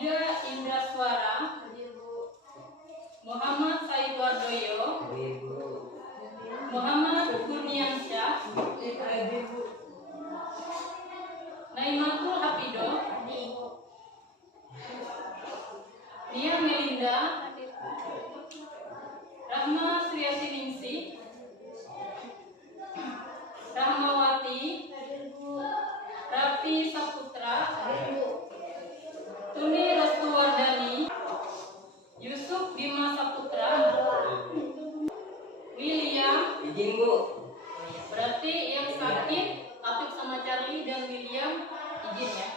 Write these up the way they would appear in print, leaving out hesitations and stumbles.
Ida Indraswara, Muhammad Said Wardoyo, Muhammad Kurniansyah, Naimatul Hafido, Nia Melinda, Rahma Sriasiningsih, Rahmawati, Raffi Saputra, Tuni Restuwardani, Yusuf Bima Saputra, William. Izin Bu. Berarti yang sakit Apik sama Charlie dan William izin ya.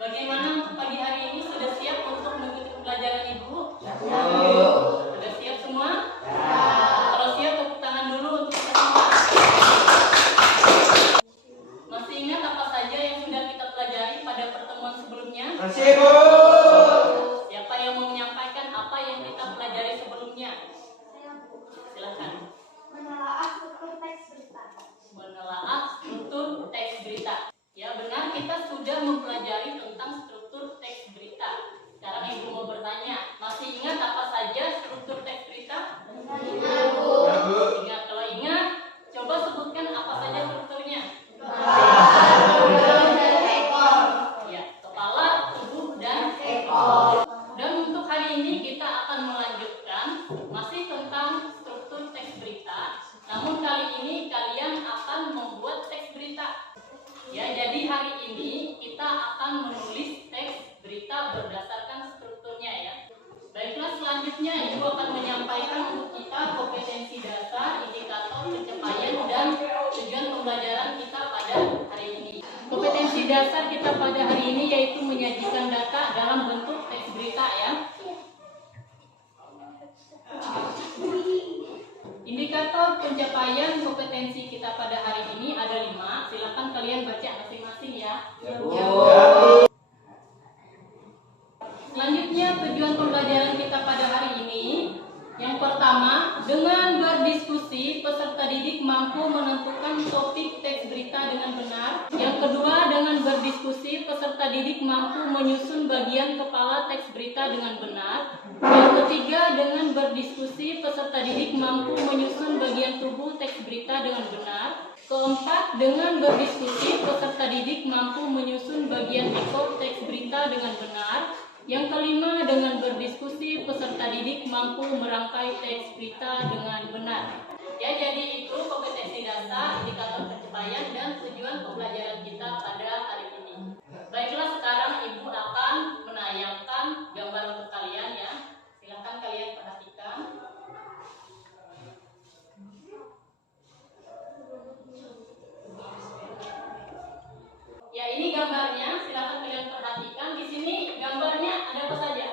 Bagaimana untuk pagi hari ini, sudah siap untuk mengikuti pelajaran Ibu? Sudah siap semua? Kalau siap tepuk tangan dulu untuk kita semua. Masih ingat apa saja yang sudah kita pelajari pada pertemuan sebelumnya? Masih Bu. Siapa yang mau menyampaikan apa yang kita pelajari sebelumnya? Silakan. Menelaah struktur teks berita. Menelaah struktur teks berita. Ya benar, kita sudah mempelajari tentang struktur teks berita. Sekarang Ibu mau bertanya, masih ingat apa saja struktur teks berita? Ingat Bu. Ingat, kalau ingat, coba sebutkan apa saja strukturnya. Ya, kepala, tubuh, dan ekor. Dan untuk hari ini kita akan melanjutkan masih tentang struktur teks berita. Namun kali ini kalian akan membuat teks berita. Ya, jadi hari ini kita akan menulis teks berita berdasarkan strukturnya ya. Baiklah, selanjutnya Ibu akan menyampaikan untuk kita kompetensi dasar, indikator pencapaian, dan tujuan pembelajaran kita pada hari ini. Kompetensi dasar kita pada hari ini yaitu menyajikan data dalam bentuk teks berita ya. Indikator pencapaian kompetensi kita pada hari ini ada 5. Silakan kalian baca masing-masing ya. Selanjutnya tujuan pembelajaran kita pada hari ini. Yang pertama, dengan berdiskusi peserta didik mampu menentukan topik teks berita dengan benar. Yang kedua, dengan berdiskusi peserta didik mampu menyusun bagian kepala teks berita dengan benar. Yang ketiga, dengan berdiskusi peserta didik mampu menyusun bagian tubuh teks berita dengan benar. Keempat, dengan berdiskusi peserta didik mampu menyusun bagian ekor teks berita dengan benar. Yang kelima, dengan berdiskusi peserta didik mampu merangkai teks berita dengan benar. Ya, jadi itu kompetensi dasar, indikator pencapaian, dan tujuan pembelajaran kita pada hari ini. Baiklah, sekarang Ibu akan menayangkan gambar untuk kalian ya. Silakan kalian perhatikan. Ya, ini gambarnya. Silakan kalian perhatikan. Di sini gambarnya ada apa saja?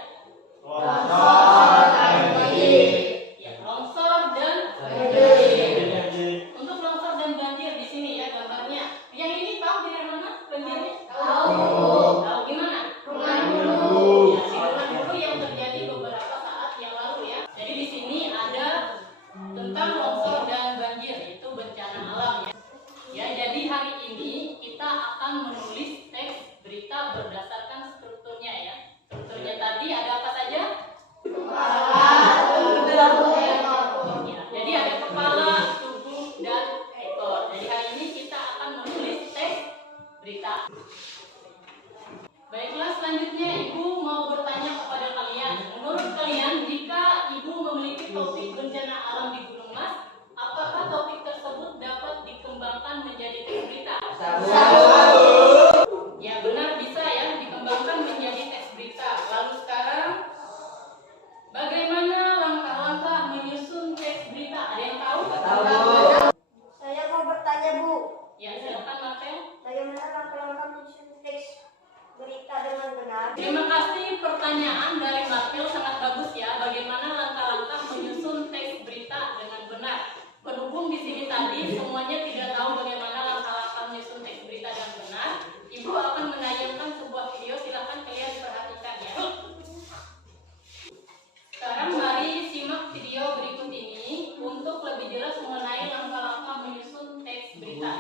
Ya, longsor dan banjir. Untuk longsor dan banjir di sini ya gambarnya. Yang ini tahu dari mana banjirnya? Tahu. Tahu gimana? Ya, siluman dulu yang terjadi beberapa saat yang lalu ya. Jadi di sini ada tentang longsor dan banjir, yaitu bencana alam ya. Ya, jadi hari ini kita akan menulis teks berita berdasarkan strukturnya ya. Strukturnya tadi ada apa saja? Ya, jadi ada kepala, tubuh, dan ekor. Jadi hari ini kita akan menulis teks berita. Baiklah, selanjutnya Ibu mau bertanya kepada kalian. Menurut kalian, jika Ibu memiliki topik bencana alam di Gunung Mas, apakah topik tersebut dapat dikembangkan menjadi teks berita? Ya benar, bisa ya dikembangkan menjadi teks berita. Lalu sekarang, bagaimana langkah-langkah menyusun teks berita? Ada yang tahu? Saya mau bertanya Bu. Ya, silakan Martel. Bagaimana langkah-langkah menyusun teks berita dengan benar? Terima kasih, pertanyaan dari Martel sangat bagus ya. Bagaimana langkah-langkah menyusun teks berita dengan benar? Berhubung di sini tadi semuanya tidak tahu bagaimana langkah-langkah menyusun teks berita dengan benar, Ibu akan menayangkan sebuah video. Silakan kalian perhatikan ya. Sekarang mari simak video berikut ini untuk lebih jelas mengenai langkah-langkah menyusun teks berita.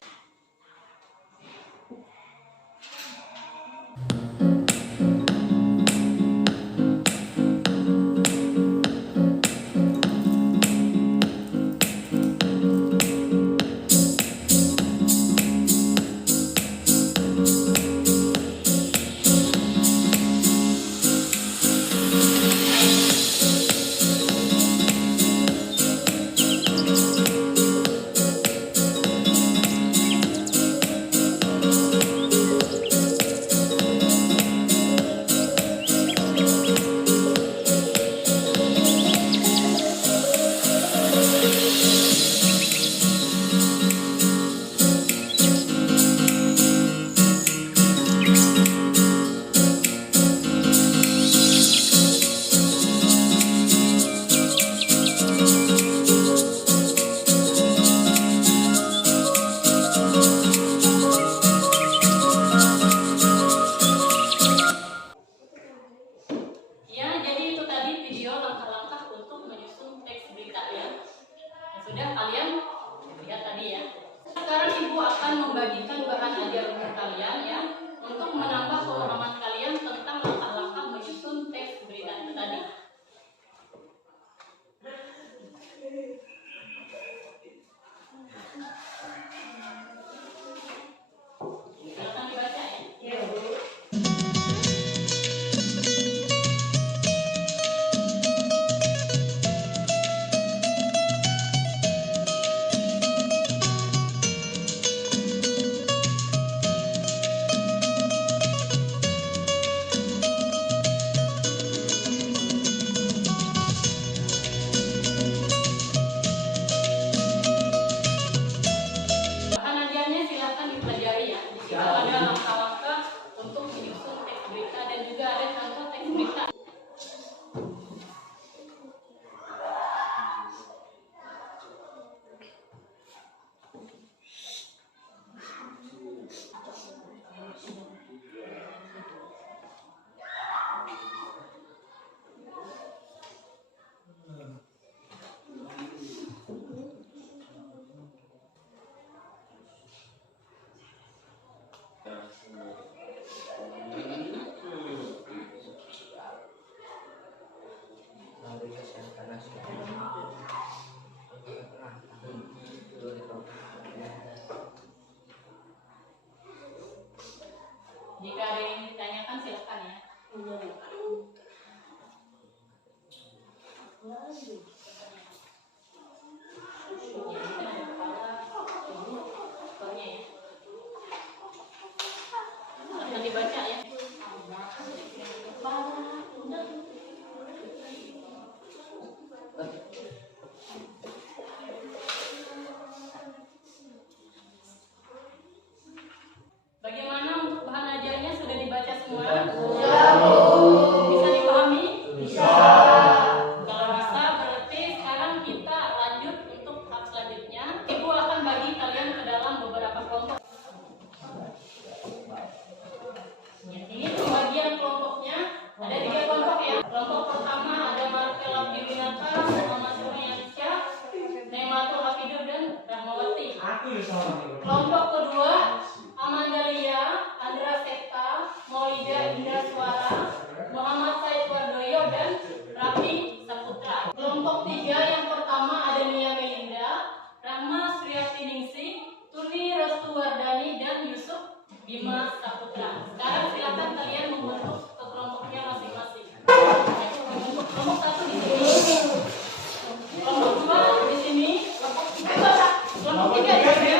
Jika ada yang ditanyakan silakan ya. Akan dibaca ya. Bagaimana untuk bahan ajarnya, sudah dibaca semua? Bisa dipahami? Bisa. Kalau bisa, berarti sekarang kita lanjut untuk tahap selanjutnya. Ibu akan bagi kalian ke dalam beberapa kelompok. Ini pembagian kelompoknya ada 3 kelompok ya. Kelompok pertama ada Markel Abdiwinata, Muhammad Suryansyah, Naimatul Hafidah dan Rahmawati. Kelompok kedua Amandalia, Andra Sekta, Maulida Indra Suara, Muhammad Said Wardoyo dan Rafi Saputra. Kelompok 3 yang pertama ada Nia Melinda, Rahma Suryati Ningsih, Tuni Restu Wardani dan Yusuf Bima Saputra. Sekarang silakan kalian membentuk ke kelompoknya masing-masing. Untuk kelompok 1 di sini, kelompok 2 di sini, kelompok 3 di sini.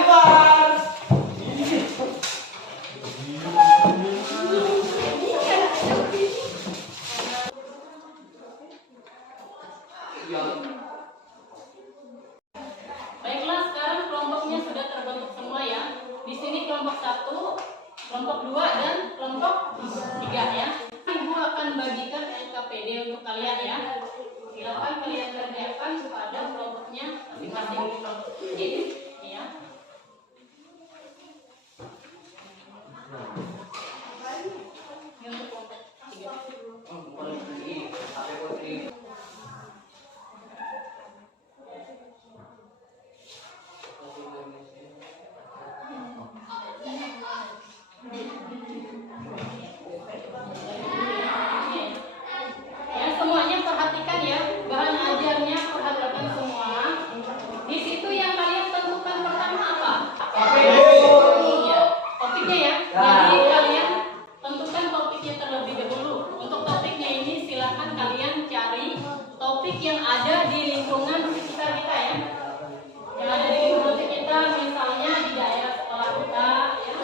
Baiklah, sekarang kelompoknya sudah terbentuk semua ya. Di sini kelompok 1, kelompok 2 dan kelompok 3 ya. Ibu akan bagikan LKPD untuk kalian ya. Silakan kalian kerjakan pada kelompoknya masing-masing. Jadi ya. Ini untuk kelompok 3. Ya, semuanya perhatikan ya, bahan ajarnya perhatikan semua. Di situ yang kalian tentukan pertama apa? Iya, topiknya ya. Jadi kalian tentukan topiknya terlebih dahulu. Untuk topiknya ini silakan kalian cari topik yang ada di lingkungan sekitar kita ya. Yang ada di lingkungan sekitar, misalnya di daerah sekolah kita ya.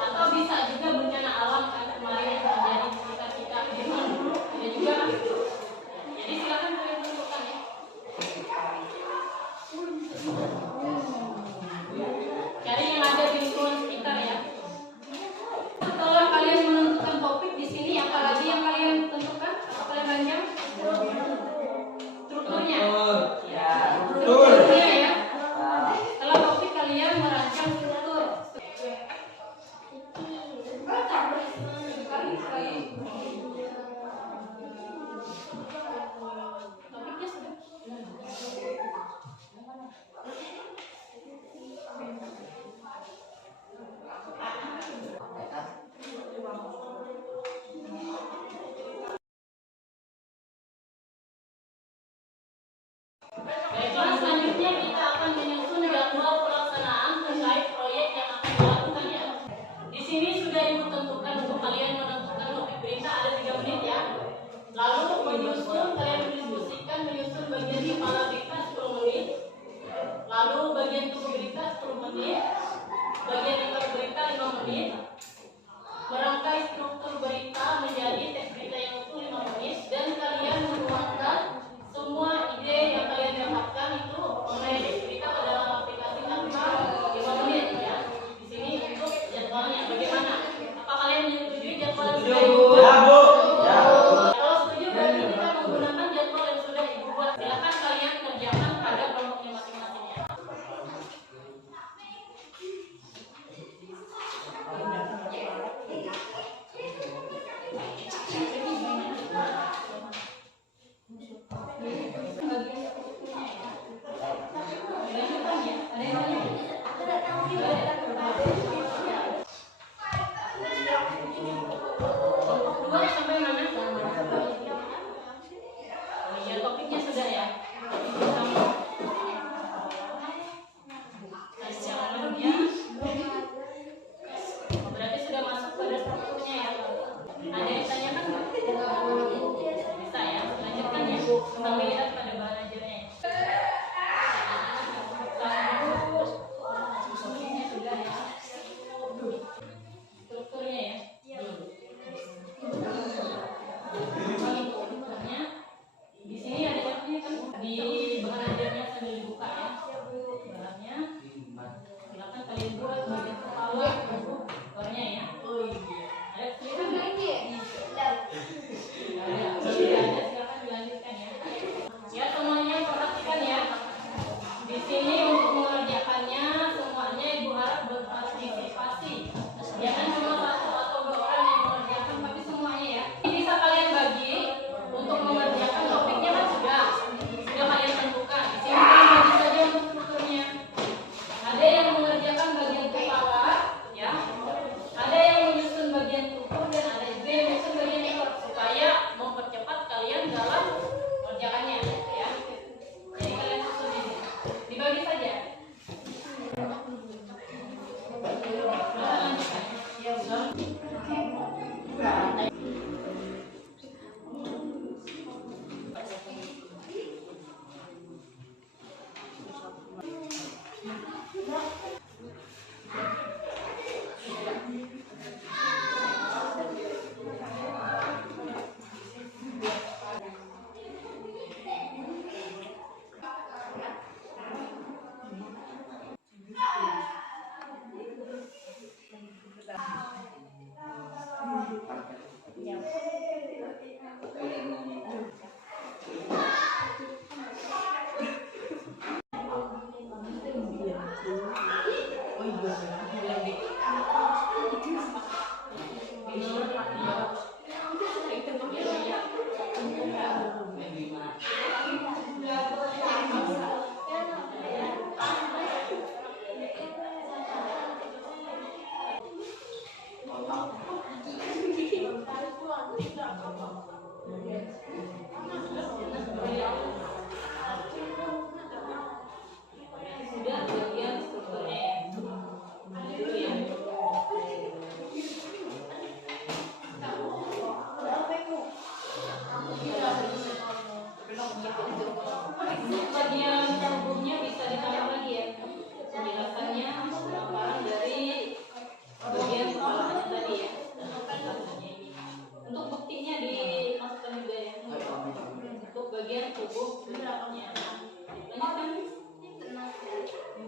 Atau bisa juga bencana alam kan kemarin yang terjadi di sekitar kita di zaman dulu ada juga kan. Jadi silakan kalian tentukan ya. Cari yang ada di lingkungan sekitar ya. Setelah kalian menentukan topik di sini, apalagi yang kalian tentukan? Apa kalian rancang? Strukturnya. Strukturnya ya. Setelah topik kalian merancang struktur. Topiknya sudah. Baiklah, selanjutnya kita akan menyusun jadwal pelaksanaan terkait proyek yang akan dilakukan ya. Di sini sudah ibu tentukan untuk kalian menentukan topik berita ada 3 menit ya. Lalu menyusun, kalian mendiskusikan menyusun bagian kepala berita 10 menit. Lalu bagian tubuh berita 10 menit. Bagian ringkas berita 5 menit. Merangkai struktur berita menjadi teks berita yang utuh 5 menit. Dan kalian menuangkan semua ide yang kalian dapatkan itu mengenai teks berita ke dalam aplikasi tanpa 5 menit ya. Di sini untuk jadwalnya bagaimana? Apa kalian menyetujui jadwal yang sudah dibuat? Kalau setuju berarti kita menggunakan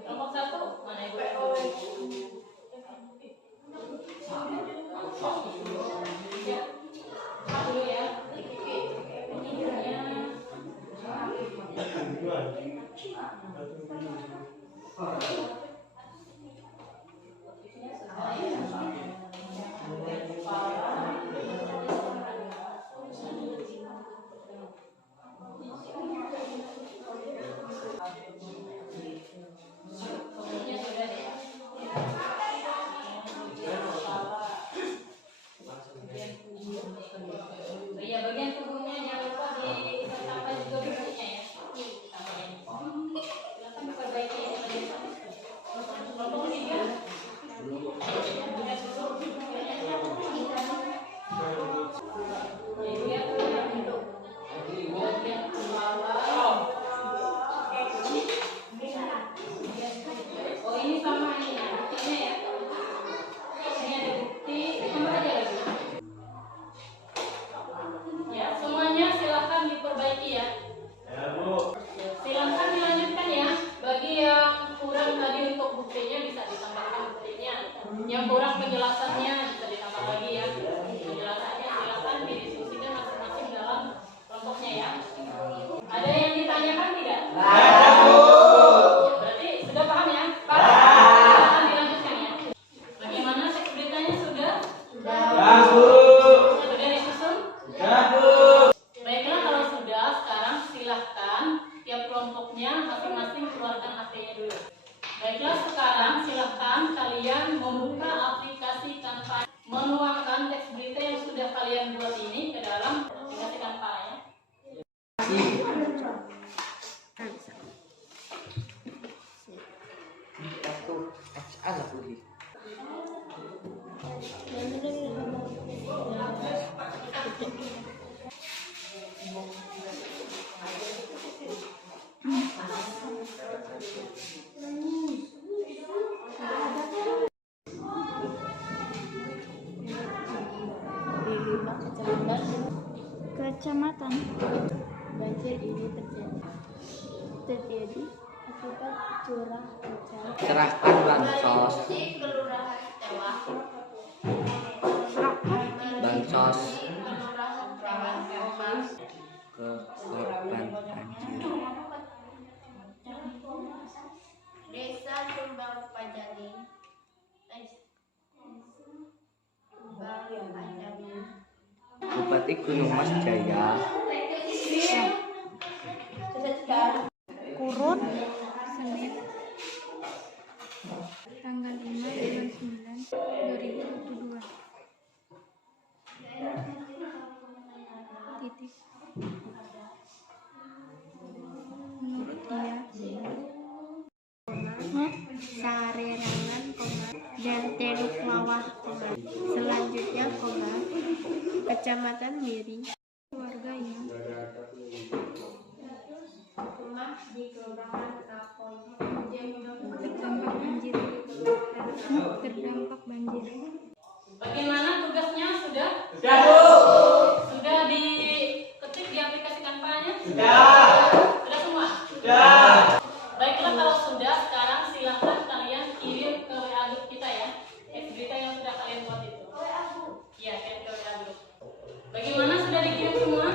Kelompok 1 mana ibu? Ya. Dulu ya. Iya, bagian tubuhnya jangan lupa ditambah juga bentuknya ya. Silakan diperbaiki ya. Kelompok 3. Ya, ibu lihat dulu ya bentuk bagian kepala. Oh, ini sama ini ya, buktinya ya. Ini ada bukti, tambah aja lagi. Ya, semuanya silakan diperbaiki ya. Silakan dilanjutkan ya. Bagi yang kurang tadi untuk buktinya bisa ditambahkan buktinya. Yang kurang penjelasannya bisa ditambah lagi ya. Penjelasannya silakan didiskusikan masing-masing dalam kelompoknya ya. Ada yang ditanyakan tidak? Ya, berarti sudah paham ya? Silakan dilanjutkan ya. Bagaimana teks beritanya sudah? Sudah disusun? Baiklah, kalau sudah, sekarang silahkan tiap kelompoknya masing-masing keluarkan HP-nya dulu. Baiklah, sekarang silahkan kalian membuka aplikasi Canva, menuangkan teks berita yang sudah kalian buat ini ke dalam aplikasi Canva ya. Kecamatan banjir ini terjadi akibat curah hujan. Serahkan bansos. Bansos ke korban banjir. Desa Tumbang Pajani. Bupati Gunung Mas Jaya. Kurun Senin tanggal 5 bulan 9 2022. Titik. Menurut dia sarerangan koma dan teluk lawah koma. Selanjutnya koma Kecamatan Miri, warga yang Rumah di Kelurahan Kapoy. terdampak banjir. Bagaimana tugasnya? Sudah? Sudah diketik di aplikasi Canva-nya? Sudah semua? Baiklah, kalau sudah, sekarang silakan kalian kirim ke WA group kita ya. Berita yang sudah kalian buat itu. Iya, kirim ke WA group. Bagaimana, sudah dikirim semua?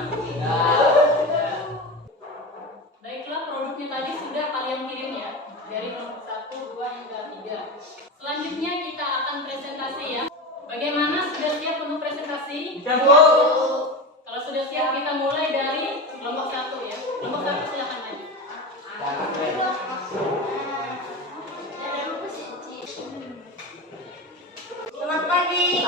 Baiklah, produknya tadi sudah kalian kirim ya. Dari kelompok 1, 2, hingga 3. Selanjutnya kita akan presentasi ya. Bagaimana, sudah siap untuk presentasi? Kalau sudah siap, kita mulai dari kelompok 1 ya. Kelompok 1 silakan maju. Selamat pagi.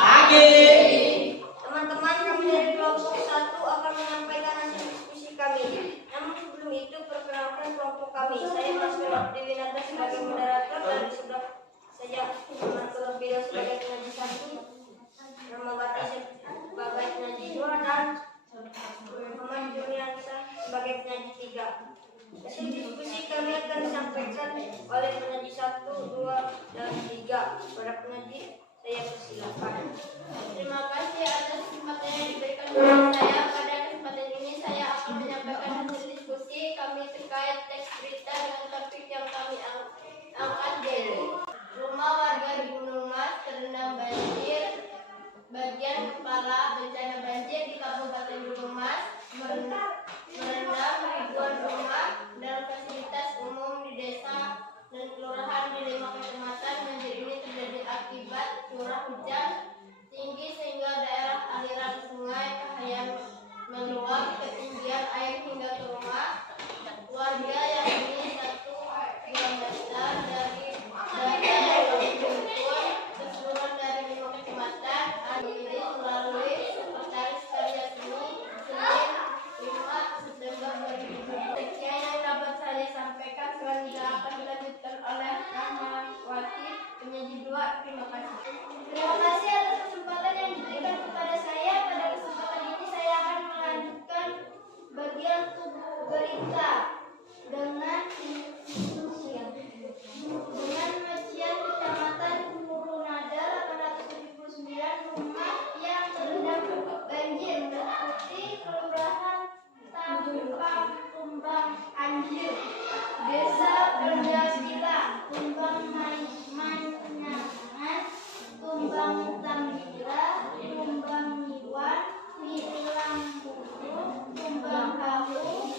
Teman-teman, kami dari kelompok 1 akan menyampaikan hasil diskusi kami. Namun sebelum itu, perkenalkan kelompok kami. Saya Mas Dewi Winata sebagai moderator dan di sebelah saya teman Televida sebagai penyaji 1, nama Batisa sebagai penyaji 2, dan Muhammad Juliansa sebagai penyaji 3. Hasil diskusi kami akan disampaikan oleh penyaji 1, 2, dan 3. Pada penyaji, saya persilakan. Terima kasih atas kesempatan yang diberikan kepada saya. Pada kesempatan ini saya akan menyampaikan hasil diskusi kami terkait teks berita dengan Pancasila, tumbang manyangan, tumbang tambira, tumbang miwan, hilang buku, tumbang hawu,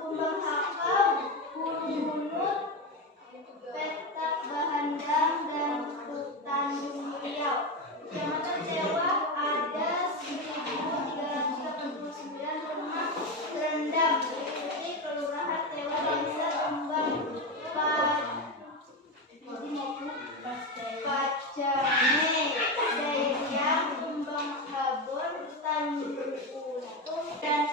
tumbang hakam, burung bunut, petak bahandang, dan Tanjung Riau. Kecamatan Sewah ada 1.389 rumah terendam, meliputi Kelurahan Sewah Desa Tumbang Pacame, Dayang, Tumbang Habon, Tanjung Untung, dan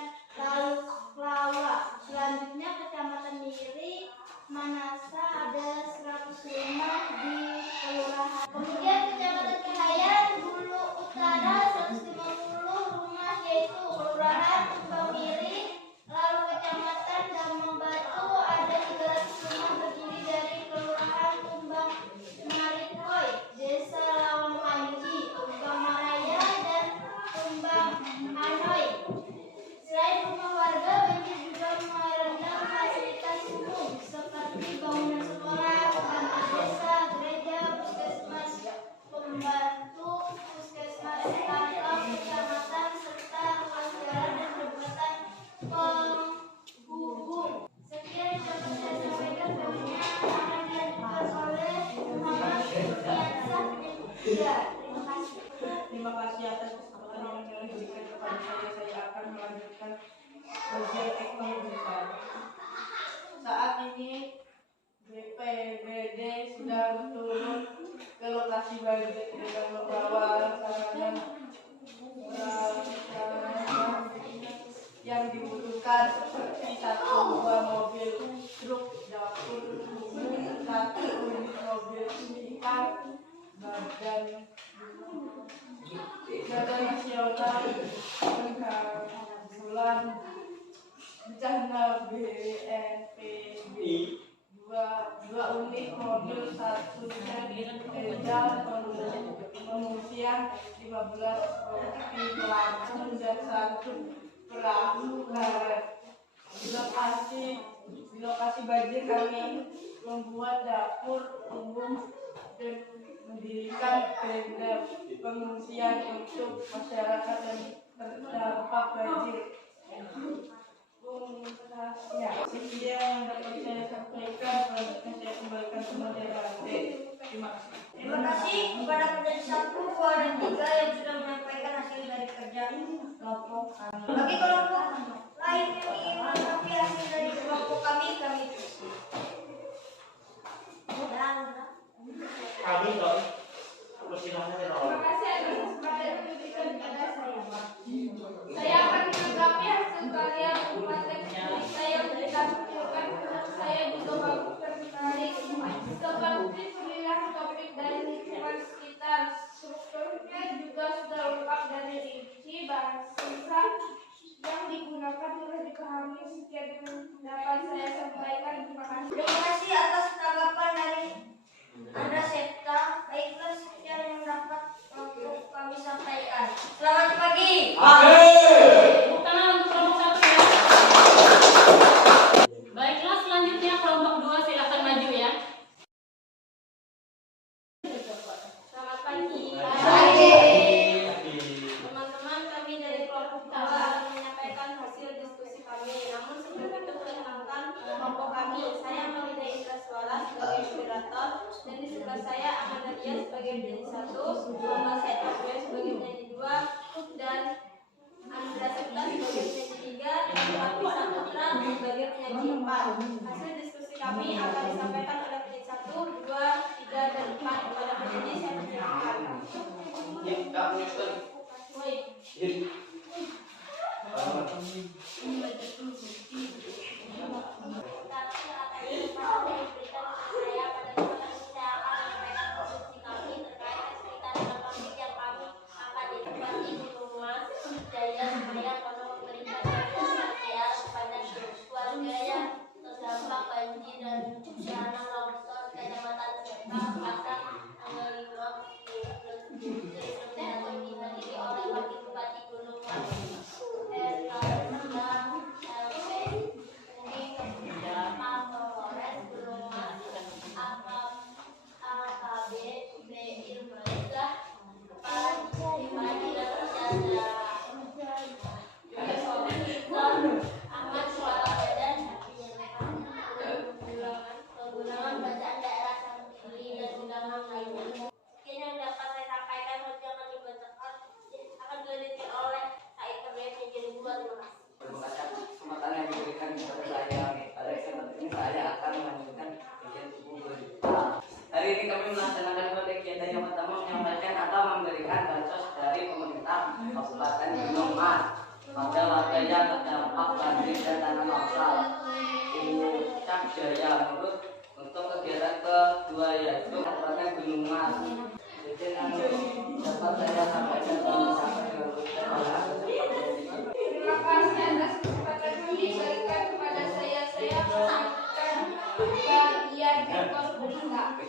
Lawa. Selanjutnya Kecamatan Miri, Manasa ada 100 rumah di kelurahan. Kemudian Kecamatan Kahayan, Bulu Utara 150 rumah yaitu Kelurahan Tumbang Miri. Lalu Kecamatan Damang Batu ada 300 rumah terdiri dari Kelurahan Tumbang Marikoi, Desa Lawang Panji, Tumbang Maraya, dan Tumbang Anoy. Selain rumah warga, banjir juga merendam fasilitas umum seperti bangunan sekolah, kantor desa, gereja, puskesmas, pembantu puskesmas kantor kecamatan, serta ruas jalan dan jembatan penghubung. Sekian yang dapat saya sampaikan, selanjutnya akan dilanjutkan oleh Muhammad Fiansyah. Terima kasih. Terima kasih atas kesempatan yang diberikan kepada saya. Saya akan melanjutkan ujian ekonomi. Saat ini BPBD sedang turun ke lokasi banjir dengan membawa sarana yang dibutuhkan seperti 1 mobil truk dapur umum, 1 unit mobil pickup, badan nasional penanggulangan bencana BNPB, 2 unit mobil, 1 tenda pengungsian, 15 kopi pelampung, dan 1 perahu karet. Di lokasi banjir kami membuat dapur umum dan mendirikan tenda pengungsian untuk masyarakat yang terdampak banjir. Ya, sekian yang dapat saya sampaikan. Selanjutnya saya kembalikan ke moderator. Terima kasih. Terima kasih kepada penjadi 1, 2, dan 3 yang sudah menyampaikan hasil dari kerja kelompok kami. Bagi kelompok lain yang ingin menanggapi hasil dari kelompok kami isi. Terima kasih atas kesempatan yang diberikan kepada saya. Saya akan menanggapi hasil karya umat teknik saya memberikan masukan menurut saya juga bagus dan menarik. Seperti pemilihan topik dari lingkungan sekitar, strukturnya juga sudah lengkap dari rinci, bahasa yang digunakan sudah dipahami. Sekian yang dapat saya sampaikan. Terima kasih. Terima kasih atas tanggapan dari Anda Septa. Baiklah, sekian yang dapat untuk kami sampaikan. Selamat pagi. Tepuk tangan untuk kelompok 1 ya. Baiklah, selanjutnya kelompok 2 silakan maju ya. Selamat pagi. Teman-teman, kami dari kelompok 2 akan menyampaikan hasil diskusi kami. Namun sebelum itu perkenalkan kelompok kami. Saya Maulida Indra Suara sebagai moderator, dan di sebelah saya Amanda Dia sebagai penyanyi 1, Muhammad Said Abdul sebagai penyanyi 2, dan Andra Septa sebagai penyanyi 3, dan Raffi Saputra sebagai penyanyi 4. Hasil diskusi kami akan disampaikan oleh penyanyi 1, 2, 3, dan 4 kepada penyanyi. Saya persilakan. rumah pada warga yang terdampak banjir dan tanah longsor. Puncak Jaya untuk kegiatan kedua yaitu Kabupaten Gunung Mas. Jadi yang dapat saya sampaikan Terima kasih atas kesempatan yang diberikan kepada saya. Saya melanjutkan bagian ekor berita.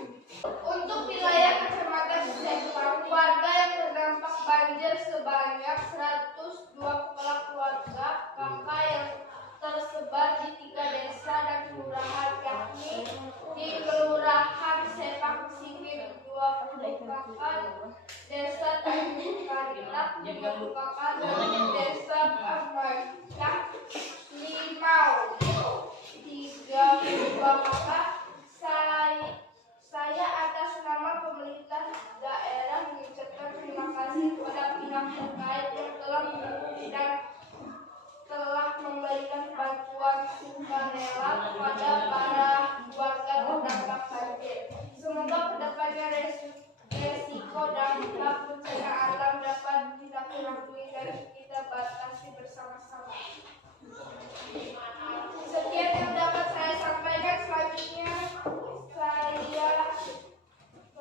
Untuk wilayah Kecamatan Sepang, warga yang terdampak banjir sebanyak 102 kepala keluarga kakak yang tersebar di 3 desa dan kelurahan, yakni di Kelurahan Sepang Singit 20 kakak, Desa Tanjung Karitak 20 kakak, dan Desa Pambancang Limau 32 kakak. Saya atas nama pemerintah daerah mengucapkan terima kasih kepada pihak terkait yang telah memberikan bantuan sukarela kepada para warga terdampak banjir. Semoga kedepannya resiko dampak bencana alam dapat ditanggulangi dan kita batasi bersama-sama. Sekian yang dapat saya sampaikan. Selanjutnya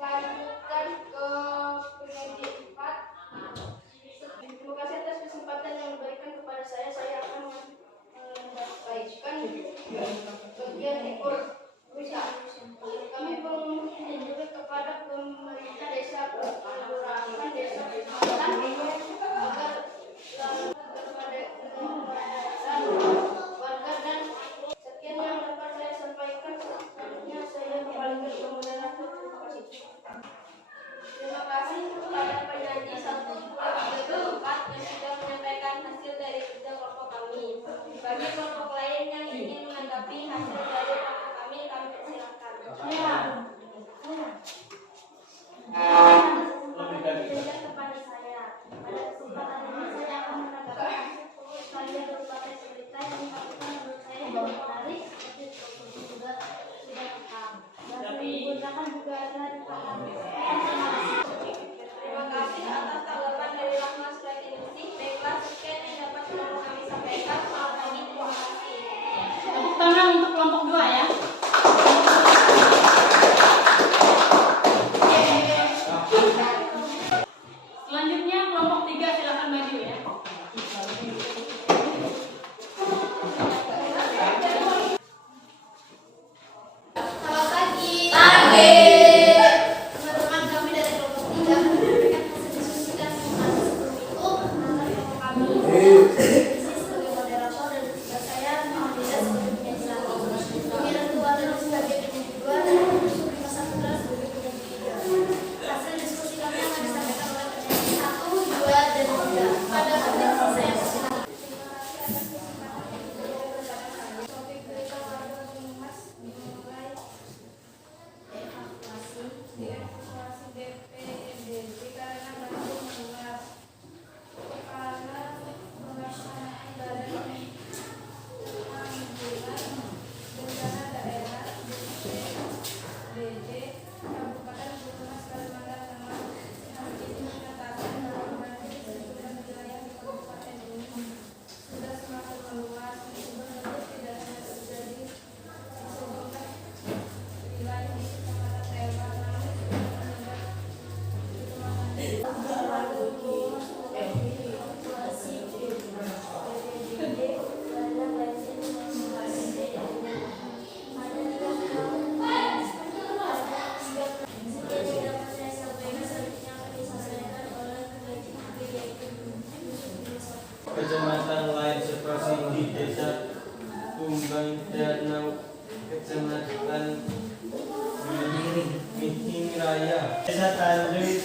saya lanjutkan ke penyajian 4. Terima kasih atas kesempatan yang diberikan kepada saya. Saya akan membacakan bagian ekor berita. Kami menunjukkan kepada pemerintah desa kelurahan desa Kecamatan agar warga dan sekian yang dapat saya sampaikan. Selanjutnya saya kembali ke moderator. Terima kasih kepada penyaji 1, 2, 3, 4 yang sudah menyampaikan hasil dari kerja kelompok kami. Bagi kelompok lain yang ingin menanggapi hasil dari kelompok kami persilakan. Kepada saya, pada kesempatan ini saya akan menanggapi hasil pengujian berupa tes berita yang menurut saya menarik seperti sudah rekam. Dan menggunakan juga ada dipahami. Terima kasih atas tanggapan dari Rahma Strategisi. Baiklah, sekian yang dapat kami sampaikan. Selamat pagi, terima kasih. Tepuk tangan untuk kelompok 2 ya. Selanjutnya kelompok 3 silakan maju ya. Selamat pagi. Teman-teman kami dari kelompok 3 memberikan hasil diskusi dan simulasi sebelum itu mengenai kelompok kami. Saya sebagai moderator dan juga saya Alhamdulillah sebagai penyaji lagi. Pemilihan keluar dari sebagai penyaji 2 dan Suprima Saputra sebagai penyaji 3. Hasil diskusi kami akan disampaikan oleh penyaji 1, 2, dan 3. Pada penyaji saya persilakan. Topik berita warga Gunung Mas dimulai evakuasi BPBD karena banjir meluas. Karena pelaksanaan badan penanggulangan bencana daerah BPBD Kabupaten Gunung Mas Kalimantan Tengah hari ini menyatakan bahwa banjir di sejumlah wilayah di Kabupaten ini sudah semakin meluas. Sebenarnya tidak hanya terjadi di sejumlah wilayah di Kecamatan Tewar, namun juga menyebar di ruangan evakuasi BPBD karena banjir meluas. Ada 3 sekian yang dapat saya sampaikan. Selanjutnya akan disampaikan oleh penyaji 3 yaitu Kecamatan lain seperti di Desa Tumbang Danau, Kecamatan Miting Raya, Desa Tanjung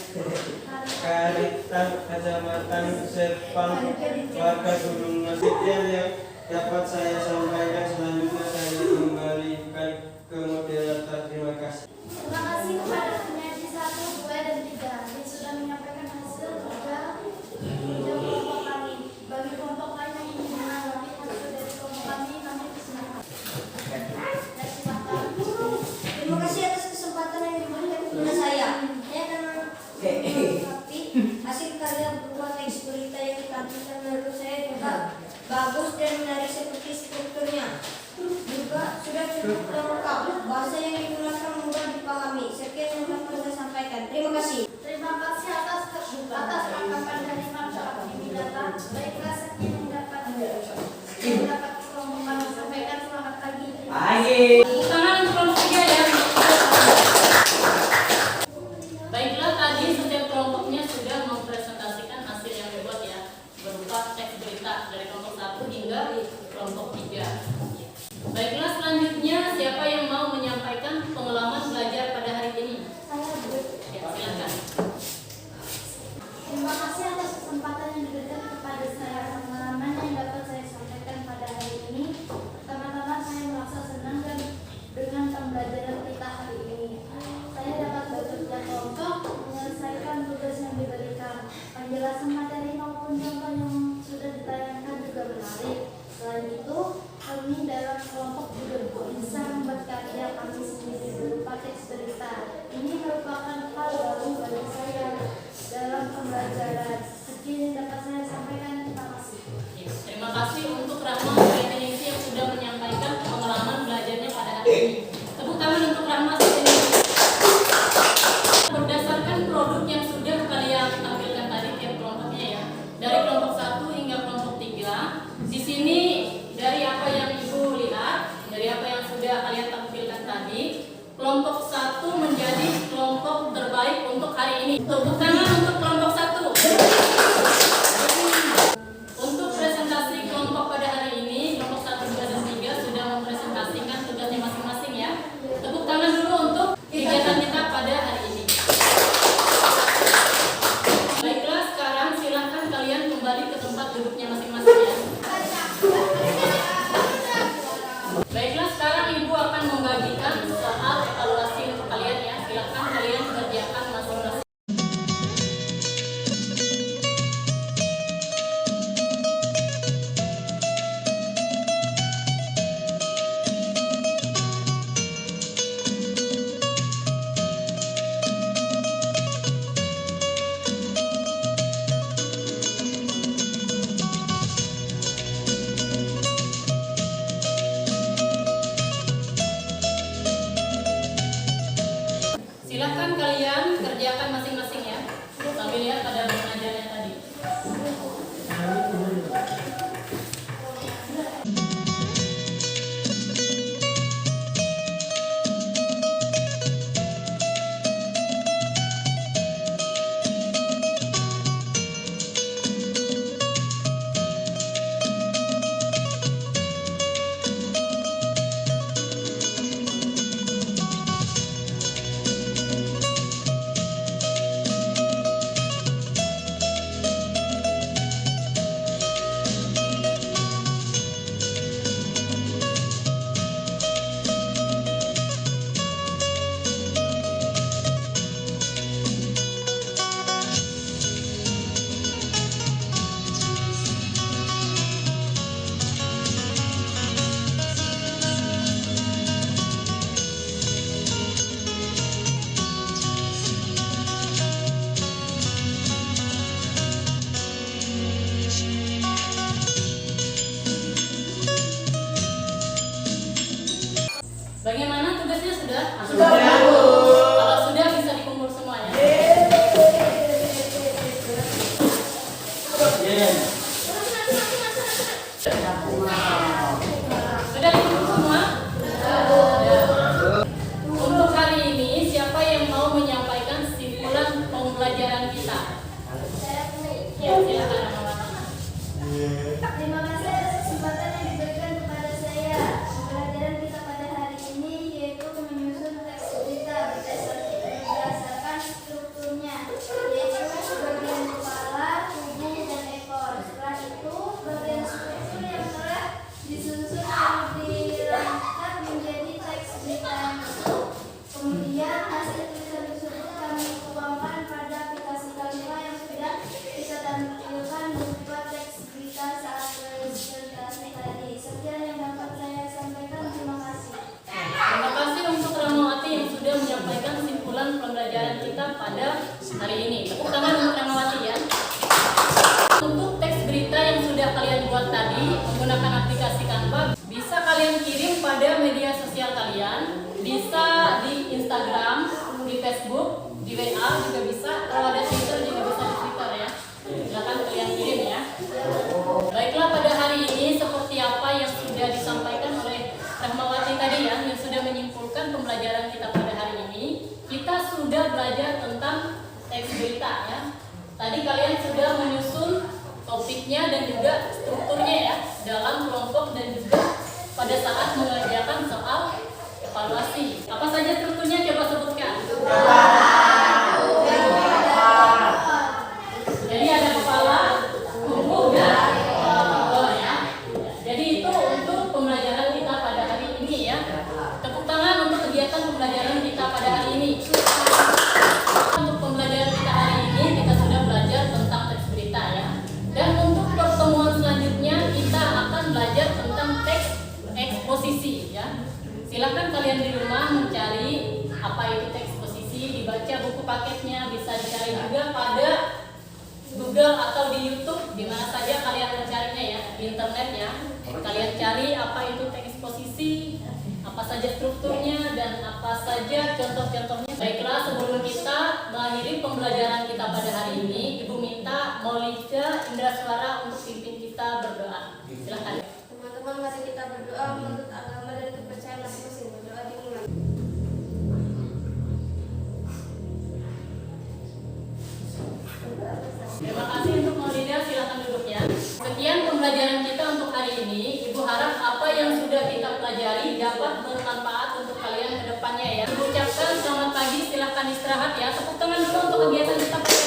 Karitak, Kecamatan Sepang, warga Gunung Mas. Sekian yang dapat saya sampaikan. Selanjutnya saya kembalikan ke moderator. Terima kasih. Terima kasih kepada penyaji 1, 2, dan 3 yang sudah menyampaikan hasil kerja kelompok kami. Bagi kelompok lain yang ingin menanggapi hasil dari kelompok kami persilakan. Dan silakan. Terima kasih atas kesempatan yang diberikan kepada saya. Saya akan melengkapi hasil karya berupa teks berita yang ditampilkan lalu saya dan menarik seperti strukturnya. Juga sudah cukup lengkap. Bahasa yang digunakan mudah dipahami. Sekian yang dapat saya sampaikan. Terima kasih. Terima kasih atas tanggapan dari masyarakat Bidata. Baiklah, sekian yang dapat kelompok kami sampaikan. Selamat pagi. Tepuk tangan untuk kelompok 3 ya. Baiklah, tadi setiap kelompoknya sudah mempresentasikan hasil yang dibuat ya, berupa teks berita dari kelompok 1 hingga kelompok 3. Baiklah, selanjutnya siapa yang mau menyampaikan pengalaman belajar pada hari ini? Ya, silakan. Terima kasih atas kesempatan yang diberikan kepada saya. Pengalaman yang dapat saya sampaikan pada hari ini, pertama-tama saya merasa senang dan dengan pembelajaran kita hari ini. Saya dapat bekerja kelompok, menyelesaikan tugas yang diberikan. Penjelasan materi maupun contoh yang sudah ditayangkan juga menarik. Selain itu, kami dalam kelompok juga bisa membuat karya kami sendiri berupa teks berita. Ini merupakan hal baru bagi saya dalam pembelajaran. Sekian yang dapat saya sampaikan. Terima kasih. Ya, terima kasih untuk Rahma Suteningsi yang sudah menyampaikan pengalaman belajarnya pada hari ini. Tepuk tangan untuk Rahma Suteningsi. Berdasarkan produk yang sudah kalian tampilkan tadi tiap kelompoknya ya, dari kelompok 1 hingga kelompok 3, di sini dari apa yang Ibu lihat, dari apa yang sudah kalian tampilkan tadi, kelompok 1 menjadi kelompok terbaik untuk hari ini. Tepuk tangan untuk kelompok 1. Untuk presentasi kelompok pada hari ini, kelompok 1, 2, dan 3 sudah mempresentasikan tugasnya masing-masing ya. Tepuk tangan dulu untuk kegiatan kita pada hari ini. Baiklah, sekarang silakan kalian kembali ke tempat duduknya masing-masing ya. Baiklah, sekarang Ibu akan membagikan soal evaluasi untuk kalian ya. Silakan kalian kerjakan masing-masing. Silakan kalian kerjakan masing-masing ya. Sambil lihat pada pengajarnya tadi. Bagaimana tugasnya sudah? Sudah. Kalau sudah bisa dikumpul semuanya. Sudah dikumpul semua? Sudah. Untuk hari ini siapa yang mau menyampaikan kesimpulan pembelajaran kita? Ya, silakan Rahmawati. Terima kasih atas kesempatan yang diberikan kepada saya. Pembelajaran kita pada hari ini yaitu menyusun teks berita berdasarkan strukturnya, yaitu bagian kepala, tubuh, dan ekor. Setelah itu, bagian struktur yang telah disusun dirangkai menjadi teks berita yang utuh. Kemudian hasil tulisan tersebut kami tuangkan pada aplikasi Canva yang sudah kita tampilkan berupa teks berita saat presentasi tadi. Sekian yang dapat saya sampaikan. Terima kasih. Terima kasih untuk Rahmawati yang sudah menyampaikan kesimpulan pembelajaran kita pada hari ini. Tepuk tangan untuk Rahmawati ya. Untuk teks berita yang sudah kalian buat buat tadi menggunakan aplikasi Canva bisa kalian kirim pada media sosial kalian, bisa di Instagram, di Facebook, di WA juga bisa, kalau ada Twitter juga bisa di Twitter ya. Silakan kalian kirim ya. Baiklah, pada hari ini seperti apa yang sudah disampaikan oleh Rahmawati tadi ya, yang sudah menyimpulkan pembelajaran kita pada hari ini, kita sudah belajar tentang teks berita ya. Tadi kalian sudah menyusun topiknya dan juga strukturnya ya dalam kelompok dan juga pada saat mengerjakan soal evaluasi. Apa saja strukturnya, coba sebutkan. Jadi ada kepala, buku, dan ekor ya. Jadi itu untuk pembelajaran kita pada hari ini ya. Tepuk tangan untuk kegiatan pembelajaran kita pada hari ini. Untuk pembelajaran kita hari ini kita sudah belajar tentang teks berita ya. Dan untuk pertemuan selanjutnya kita akan belajar tentang teks eksposisi ya. Silakan kalian di rumah mencari apa itu teks eksposisi, dibaca buku paketnya, bisa dicari juga pada Google atau di YouTube, di mana saja kalian mencarinya ya, di internet ya. Kalian cari apa itu teks eksposisi, apa saja strukturnya dan apa saja contoh-contohnya. Baiklah, sebelum kita mengakhiri pembelajaran kita pada hari ini, Ibu minta Maulida Indraswara untuk pimpin kita berdoa. Silakan. Teman-teman, mari kita berdoa menurut agama dan kepercayaan masing-masing. Berdoa dimulai. Terima kasih untuk Maulida, silakan duduk ya. Sekian pembelajaran kita untuk hari ini. Ibu harap apa yang sudah kita pelajari dapat bermanfaat untuk kalian ke depannya ya. Ibu ucapkan selamat pagi, silakan istirahat ya. Tepuk tangan dulu untuk kegiatan kita pada